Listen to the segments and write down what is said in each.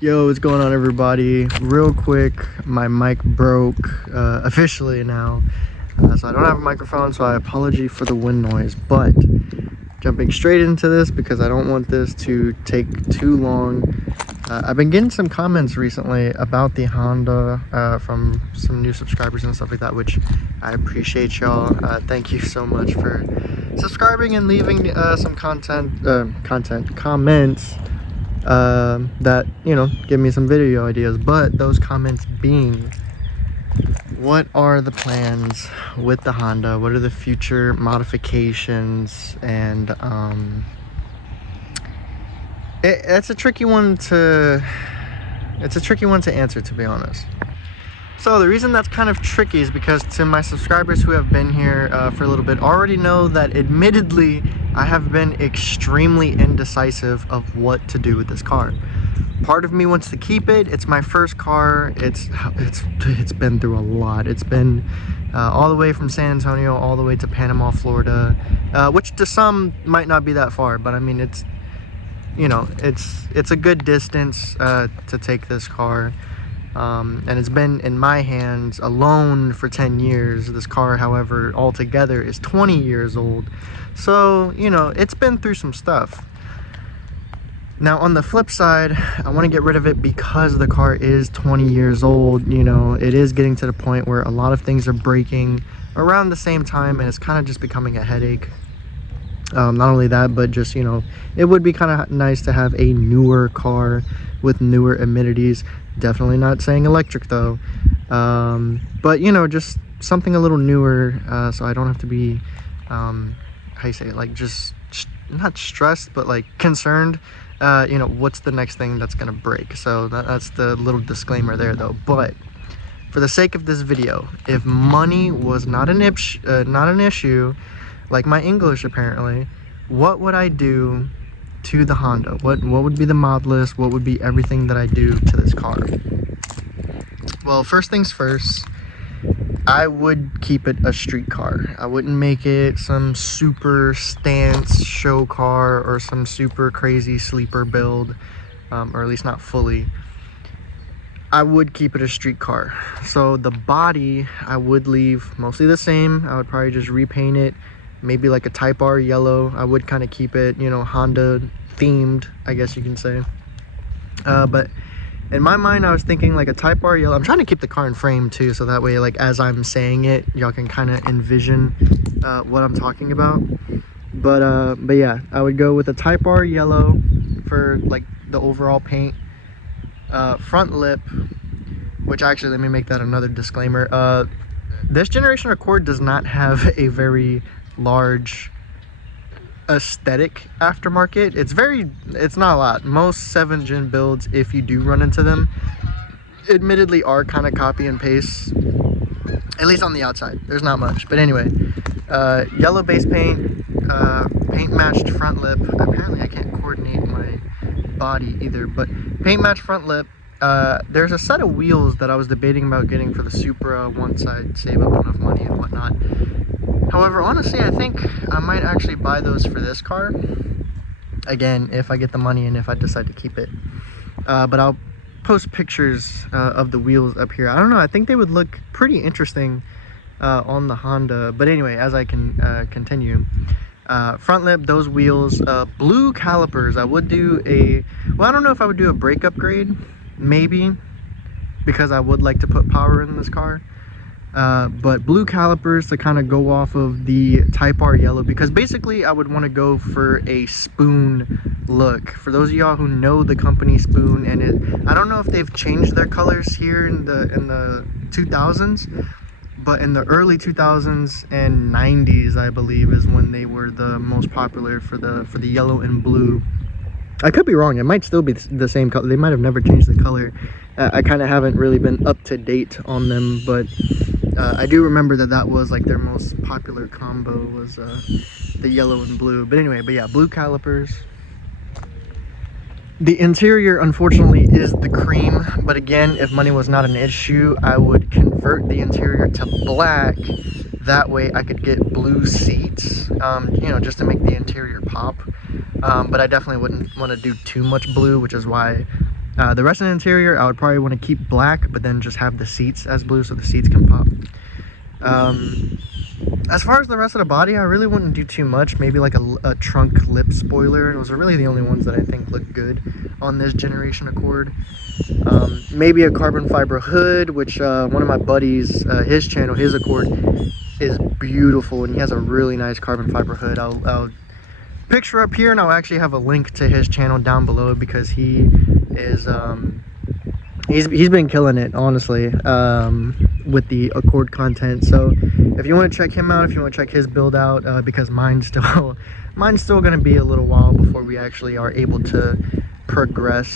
Yo, what's going on, everybody? Real quick, my mic broke officially now, so I don't have a microphone, so I apologize for the wind noise, but jumping straight into this because I don't want this to take too long. I've been getting some comments recently about the Honda from some new subscribers and stuff like that, which I appreciate y'all. Thank you so much for subscribing and leaving some comments that, you know, give me some video ideas. But those comments being, what are the plans with the Honda? What are the future modifications? And it's a tricky one to answer, to be honest. So the reason that's kind of tricky is because to my subscribers who have been here for a little bit already know that admittedly I have been extremely indecisive of what to do with this car. Part of me wants to keep it. It's my first car. It's been through a lot. It's been all the way from San Antonio all the way to Panama, Florida, which to some might not be that far, but I mean, it's, you know, it's a good distance to take this car. And it's been in my hands alone for 10 years. This car, however, altogether is 20 years old. So, you know, it's been through some stuff. Now, on the flip side, I want to get rid of it because the car is 20 years old. You know, it is getting to the point where a lot of things are breaking around the same time, and it's kind of just becoming a headache. Not only that, but just, you know, it would be kind of nice to have a newer car with newer amenities. Definitely not saying electric though, but you know, just something a little newer, so I don't have to be how you say it, like just not stressed, but like concerned, you know, what's the next thing that's gonna break. So that's the little disclaimer there though. But for the sake of this video, if money was not an issue, like my English apparently, what would I do to the Honda? What would be the mod list? What would be everything that I do to this car? Well, first things first, I would keep it a street car. I wouldn't make it some super stance show car or some super crazy sleeper build, or at least not fully. I would keep it a street car. So the body I would leave mostly the same. I would probably just repaint it, maybe like a Type R yellow. I would kind of keep it, you know, Honda themed, I guess you can say. But in my mind, I was thinking like a Type R yellow. I'm trying to keep the car in frame too, so that way, like, as I'm saying it, y'all can kind of envision what I'm talking about. But yeah, I would go with a Type R yellow for like the overall paint. Front lip, which actually, let me make that another disclaimer. This generation Accord does not have a very large aesthetic aftermarket. It's not a lot. Most 7th gen builds, if you do run into them, admittedly are kind of copy and paste, at least on the outside. There's not much, but anyway, yellow base paint, paint matched front lip. Apparently I can't coordinate my body either, but paint matched front lip. There's a set of wheels that I was debating about getting for the Supra once I save up enough money and whatnot. However, honestly, I think I might actually buy those for this car. Again, if I get the money and if I decide to keep it. But I'll post pictures of the wheels up here. I don't know, I think they would look pretty interesting on the Honda. But anyway, as I can continue. Front lip, those wheels, blue calipers. I would do I don't know if I would do a brake upgrade. Maybe, because I would like to put power in this car. But blue calipers to kind of go off of the Type R yellow, because basically I would want to go for a Spoon look. For those of y'all who know the company Spoon, and I don't know if they've changed their colors here in the 2000s, but in the early 2000s and 90s, I believe, is when they were the most popular for the yellow and blue. I could be wrong. It might still be the same color. They might have never changed the color. I kind of haven't really been up to date on them, but I do remember that was like their most popular combo was the yellow and blue. But anyway, yeah, blue calipers. The interior, unfortunately, is the cream, but again, if money was not an issue, I would convert the interior to black. That way I could get blue seats, you know, just to make the interior pop. But I definitely wouldn't want to do too much blue, which is why The rest of the interior, I would probably want to keep black, but then just have the seats as blue so the seats can pop. As far as the rest of the body, I really wouldn't do too much. Maybe like a trunk lip spoiler. Those are really the only ones that I think look good on this generation Accord. Maybe a carbon fiber hood, which one of my buddies, his channel, his Accord, is beautiful, and he has a really nice carbon fiber hood. I'll picture up here, and I'll actually have a link to his channel down below, because he is he's been killing it, honestly, with the Accord content. So if you want to check him out, if you want to check his build out, because mine's still going to be a little while before we actually are able to progress.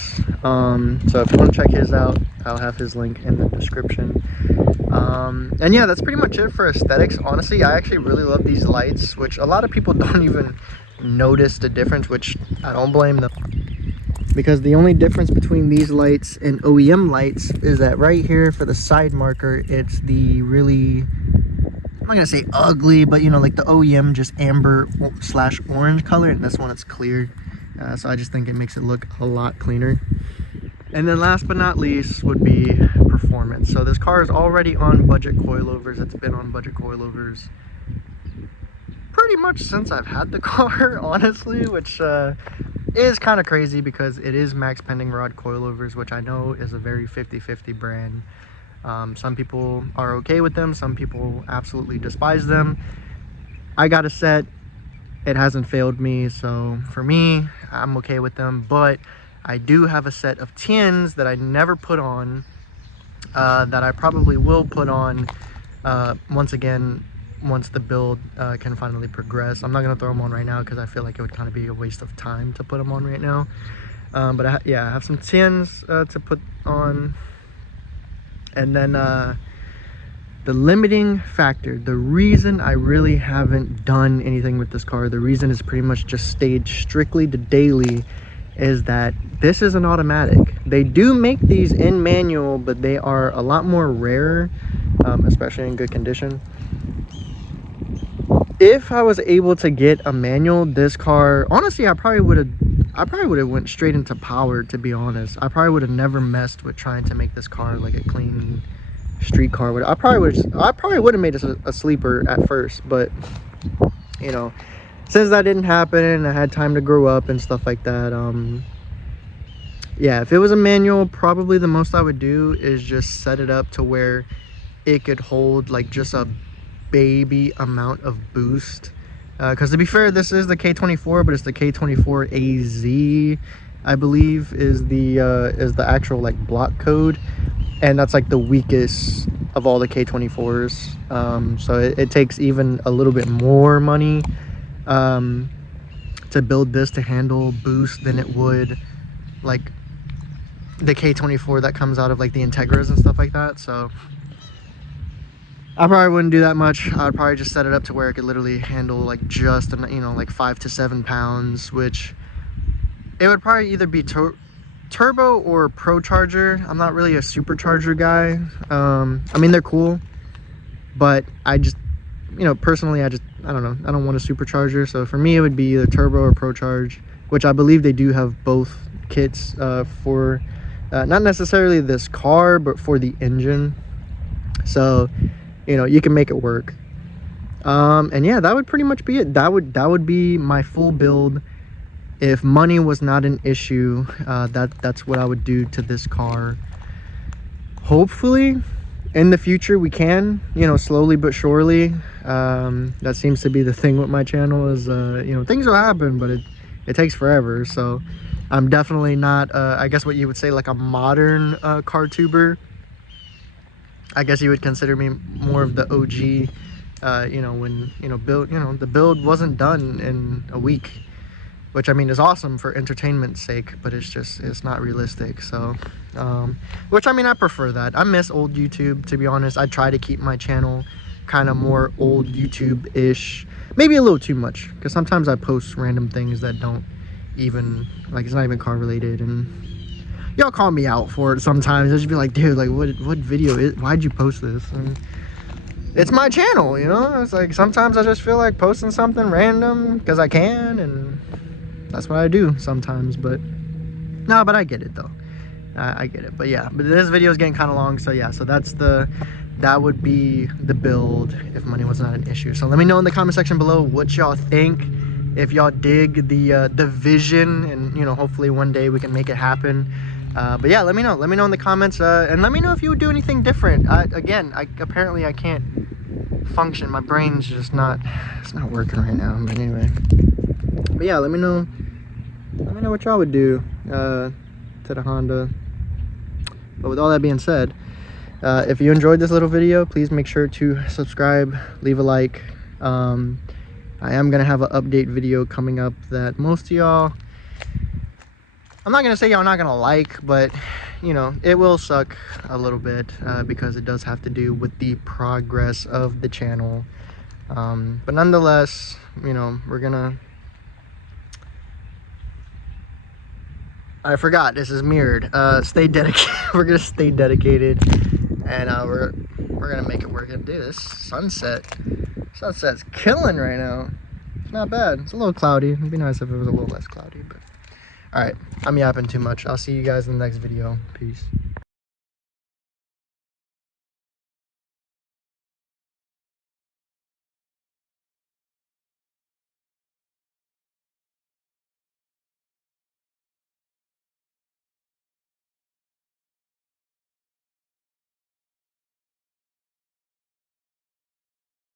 So if you want to check his out, I'll have his link in the description. And yeah, that's pretty much it for aesthetics. Honestly, I actually really love these lights, which a lot of people don't even notice the difference, which I don't blame them, because the only difference between these lights and OEM lights is that right here for the side marker, it's the really, I'm not gonna say ugly, but you know, like the OEM just amber / orange color, and this one it's clear. So I just think it makes it look a lot cleaner. And then last but not least would be performance. So this car is already on budget coilovers. It's been on budget coilovers pretty much since I've had the car, honestly, which is kind of crazy because it is Max Pending Rod coilovers, which I know is a very 50-50 brand. Some people are okay with them, some people absolutely despise them. I got a set, it hasn't failed me, so for me, I'm okay with them. But I do have a set of tins that I never put on, that I probably will put on once the build can finally progress. I'm not going to throw them on right now because I feel like it would kind of be a waste of time to put them on right now. But I have some tins to put on. And then the limiting factor, the reason I really haven't done anything with this car, the reason is pretty much just stayed strictly to daily, is that this is an automatic. They do make these in manual, but they are a lot more rare, especially in good condition. If I was able to get a manual, this car, honestly, I probably would have went straight into power, to be honest. I probably would have never messed with trying to make this car like a clean street car. I probably would have made it a sleeper at first, but you know, since that didn't happen and I had time to grow up and stuff like that, yeah, if it was a manual, probably the most I would do is just set it up to where it could hold like just a baby amount of boost, because to be fair, this is the K24, but it's the K24 AZ, I believe, is the actual like block code, and that's like the weakest of all the K24s. So it takes even a little bit more money to build this to handle boost than it would like the K24 that comes out of like the Integras and stuff like that. So I probably wouldn't do that much. I'd probably just set it up to where it could literally handle like just, you know, like 5 to 7 pounds, which it would probably either be turbo or pro charger. I'm not really a supercharger guy. I mean, they're cool, but I just, you know, personally, I don't know, I don't want a supercharger. So for me, it would be either turbo or pro charge, which I believe they do have both kits for not necessarily this car, but for the engine. So, you know, you can make it work. And yeah, that would pretty much be it. That would be my full build. If money was not an issue, that's what I would do to this car. Hopefully in the future we can, you know, slowly but surely. That seems to be the thing with my channel is, you know, things will happen, but it takes forever. So I'm definitely not, I guess what you would say, like a modern car tuber. I guess you would consider me more of the OG, you know, when, you know, the build wasn't done in a week, which I mean is awesome for entertainment's sake, but it's not realistic. So, which I mean, I prefer that. I miss old YouTube, to be honest. I try to keep my channel kind of more old YouTube-ish, maybe a little too much, because sometimes I post random things that don't even, like, it's not even car related, and y'all call me out for it sometimes. I just be like, dude, like, what video is, why'd you post this? And it's my channel, you know? It's like, sometimes I just feel like posting something random because I can, and that's what I do sometimes. But no, but I get it though. I get it. But yeah, but this video is getting kind of long, so yeah, so that would be the build if money was not an issue. So let me know in the comment section below what y'all think, if y'all dig the vision, and you know, hopefully one day we can make it happen. But yeah, let me know in the comments, and let me know if you would do anything different. Apparently I can't function. My brain's just not, it's not working right now. But anyway, but yeah, let me know what y'all would do to the Honda. But with all that being said, if you enjoyed this little video, please make sure to subscribe, leave a like. I am gonna have an update video coming up that most of y'all, I'm not gonna say y'all not gonna like, but you know, it will suck a little bit because it does have to do with the progress of the channel. But nonetheless, you know, we're gonna, I forgot, this is mirrored. Stay dedicated. We're gonna stay dedicated, and we're gonna make it work. Dude, this sunset's killing right now. It's not bad. It's a little cloudy. It'd be nice if it was a little less cloudy, but all right, I'm yapping too much. I'll see you guys in the next video. Peace.